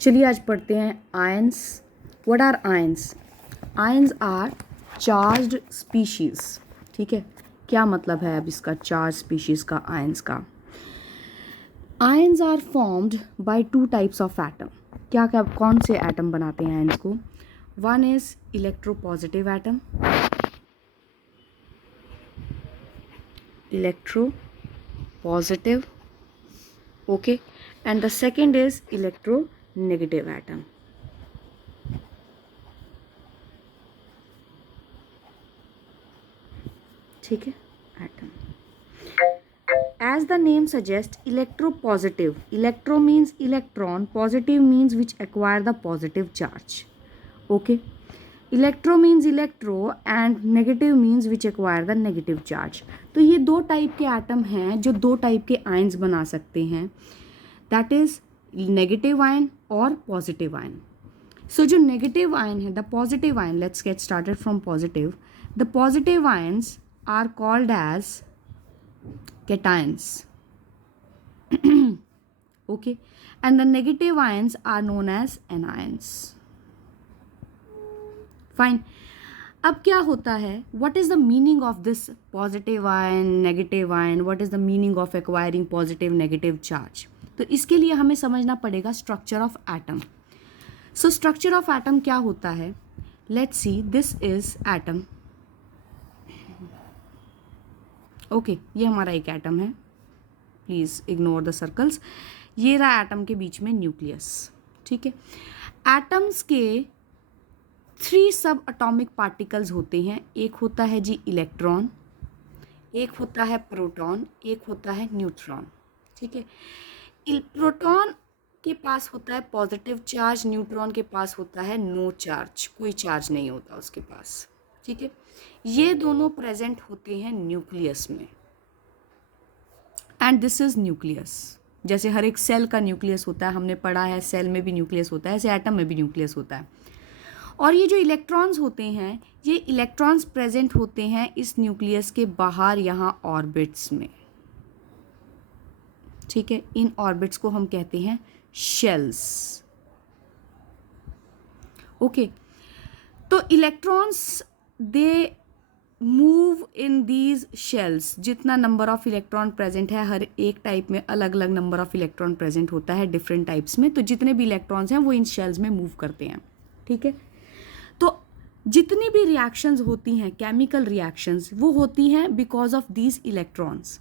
चलिए आज पढ़ते हैं ions. What are ions? Ions are charged species. ठीक है, क्या मतलब है अब इसका चार्ज स्पीशीज का, आयंस का? Ions are formed by two types of atom. क्या क्या कौन से एटम बनाते हैं आयंस को? One is electropositive atom, electropositive, okay, and the second is electronegative atom. ठीक है, atom. As the name suggests, electropositive. Electro means electron, positive means which acquire the positive charge. Okay. Electro means electro and negative means which acquire the negative charge. तो ये दो type के atom हैं जो दो type के ions बना सकते हैं, दैट इज नेगेटिव आयन और पॉजिटिव आयन. सो जो नेगेटिव आयन है, the positive ion, let's get started from positive. The positive ions are called as cations. Okay, and the negative ions are known as anions. Fine. अब क्या होता है, what is the meaning of this positive ion, negative ion? What is the meaning of acquiring positive negative charge? तो इसके लिए हमें समझना पड़ेगा structure of atom. So structure of atom क्या होता है? Let's see, this is atom. Okay, ये हमारा एक एटम है, प्लीज इग्नोर द सर्कल्स. ये रहा एटम के बीच में न्यूक्लियस. ठीक है, एटम्स के 3 सब अटोमिक पार्टिकल्स होते हैं. एक होता है जी इलेक्ट्रॉन, एक होता है प्रोटॉन, एक होता है न्यूट्रॉन. ठीक है, प्रोटॉन के पास होता है पॉजिटिव चार्ज, न्यूट्रॉन के पास होता है नो चार्ज, कोई चार्ज नहीं होता उसके पास. ठीक है, ये दोनों प्रेजेंट होते हैं न्यूक्लियस में, एंड दिस इज न्यूक्लियस. जैसे हर एक सेल का न्यूक्लियस होता है, हमने पढ़ा है सेल में भी न्यूक्लियस होता है, ऐसे एटम में भी न्यूक्लियस होता है. और ये जो इलेक्ट्रॉन्स होते हैं, ये इलेक्ट्रॉन्स प्रेजेंट होते हैं इस न्यूक्लियस के बाहर, यहाँ ऑर्बिट्स में. ठीक है, इन ऑर्बिट्स को हम कहते हैं शेल्स. ओके, तो electrons they move in these shells. जितना नंबर ऑफ इलेक्ट्रॉन प्रेजेंट है, हर एक टाइप में अलग अलग नंबर ऑफ इलेक्ट्रॉन प्रेजेंट होता है डिफरेंट टाइप्स में. तो जितने भी इलेक्ट्रॉन्स हैं वो इन शेल्स में मूव करते हैं. ठीक है, तो जितनी भी रिएक्शंस होती हैं, केमिकल रिएक्शंस, वो होती हैं बिकॉज ऑफ दीज इलेक्ट्रॉन्स.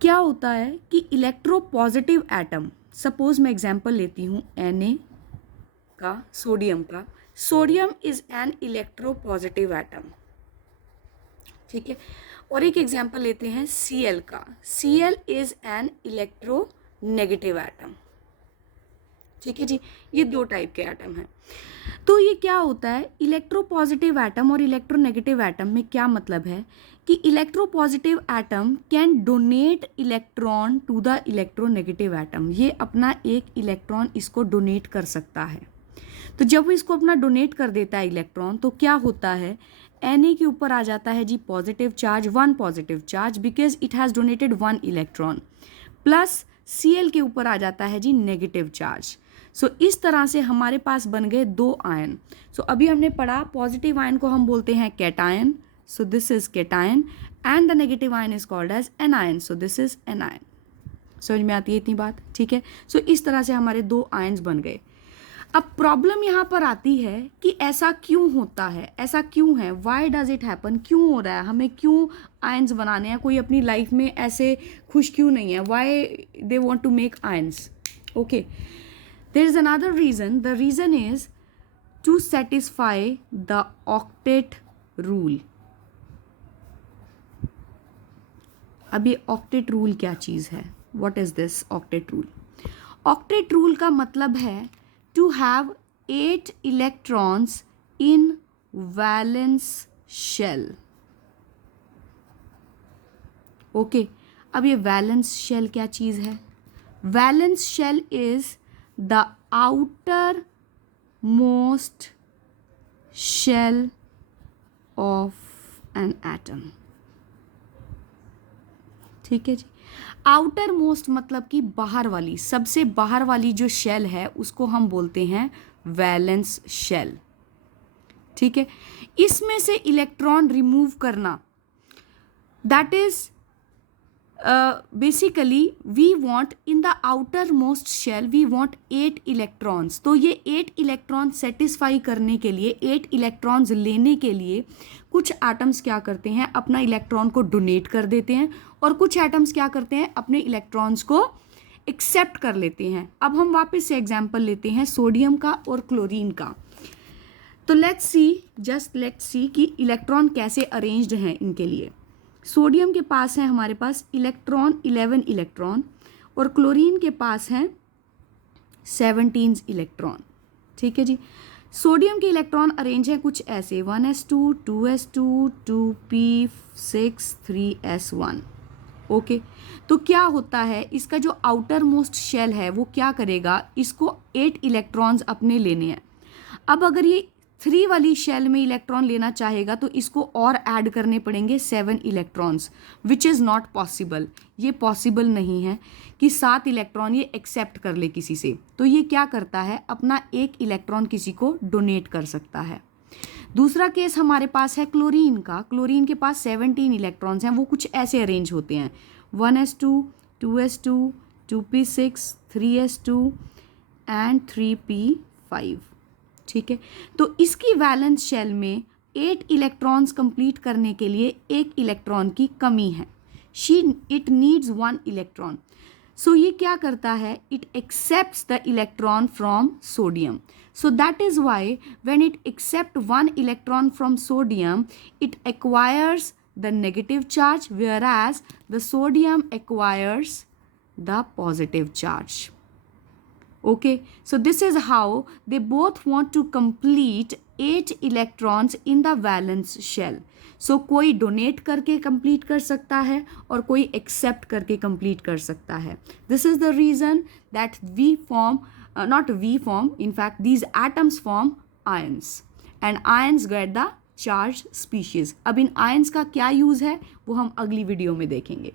क्या होता है कि इलेक्ट्रोपॉजिटिव एटम, सपोज मैं एग्जांपल लेती हूँ Na का, सोडियम का. Sodium is an electropositive atom. ठीक है, और एक एग्जांपल लेते हैं Cl का. Cl is an electronegative atom. ठीक है जी, ये दो टाइप के एटम हैं. तो ये क्या होता है, इलेक्ट्रोपॉजिटिव एटम और इलेक्ट्रोनेगेटिव एटम में क्या मतलब है कि electropositive atom can donate electron to the electronegative atom. ये अपना एक इलेक्ट्रॉन इसको डोनेट कर सकता है. तो जब वो इसको अपना डोनेट कर देता है इलेक्ट्रॉन, तो क्या होता है, Na के ऊपर आ जाता है जी positive charge, 1 positive charge, because it has donated 1 electron. Plus Cl के ऊपर आ जाता है जी नेगेटिव चार्ज. सो इस तरह से हमारे पास बन गए 2 आयन. सो अभी हमने पढ़ा पॉजिटिव आयन को हम बोलते हैं cation. So this is cation, and the negative ion is called as anion. So this is anion. समझ में आती है इतनी बात? ठीक है, सो इस तरह से हमारे 2 आयन्स बन गए. अब प्रॉब्लम यहाँ पर आती है कि ऐसा क्यों होता है, ऐसा क्यों है, वाई डज इट हैपन, क्यों हो रहा है, हमें क्यों आयन्स बनाने हैं, कोई अपनी लाइफ में ऐसे खुश क्यों नहीं है, why they want to make ions. Okay, there is another reason. The reason is to satisfy the octet rule. अभी octet rule क्या चीज़ है? What is this octet rule? Octet rule का मतलब है to have 8 electrons in valence shell. Okay, अब ये valence shell क्या चीज़ है? Valence shell is the outermost shell of an atom. ठीक है जी। आउटर मोस्ट मतलब कि बाहर वाली, सबसे बाहर वाली जो शेल है उसको हम बोलते हैं वैलेंस शेल। ठीक है, इसमें से इलेक्ट्रॉन रिमूव करना, that is basically we want in the outer most shell we want 8 electrons. तो ये 8 इलेक्ट्रॉन सेटिस्फाई करने के लिए, 8 इलेक्ट्रॉन्स लेने के लिए कुछ एटम्स क्या करते हैं, अपना इलेक्ट्रॉन को डोनेट कर देते हैं, और कुछ एटम्स क्या करते हैं, अपने इलेक्ट्रॉन्स को एक्सेप्ट कर लेते हैं। अब हम वापस से एग्जाम्पल लेते हैं सोडियम का और क्लोरीन का। तो लेट्स सी कि इलेक्ट्रॉन कैसे अरेंज्ड हैं इनके लिए। सोडियम के पास है हमारे पास इलेक्ट्रॉन 11 इलेक्ट्रॉन, और क्लोरीन के पास हैं 17 इलेक्ट्रॉन। ठीक है जी। सोडियम के इलेक्ट्रॉन अरेंज हैं कुछ ऐसे 1s2 2s2 2p6 3s1। Okay, तो क्या होता है, इसका जो आउटर मोस्ट शेल है वो क्या करेगा, इसको 8 इलेक्ट्रॉन्स अपने लेने हैं। अब अगर ये 3 वाली शेल में इलेक्ट्रॉन लेना चाहेगा तो इसको और ऐड करने पड़ेंगे 7 electrons, which is not possible. ये पॉसिबल नहीं है कि 7 इलेक्ट्रॉन ये एक्सेप्ट कर ले किसी से। तो ये क्या करता है, अपना 1 इलेक्ट्रॉन किसी को डोनेट कर सकता है। दूसरा केस हमारे पास है क्लोरीन का। क्लोरीन के पास 17 इलेक्ट्रॉन्स हैं, वो कुछ ऐसे अरेंज होते हैं 1s2 2s2 2p6 3s2 and 3p5। ठीक है, तो इसकी वैलेंस शेल में 8 इलेक्ट्रॉन्स कंप्लीट करने के लिए 1 इलेक्ट्रॉन की कमी है। It needs 1 electron. सो ये क्या करता है, it accepts the electron from sodium. So that is why when it accept 1 electron from sodium it acquires the negative charge, whereas the sodium acquires the positive charge. Okay, so this is how they both want to complete 8 electrons in the valence shell. So कोई donate करके complete कर सकता है और कोई accept करके complete कर सकता है. This is the reason that in fact these atoms form ions and ions get the charged species. अब इन ions का क्या यूज है वो हम अगली वीडियो में देखेंगे.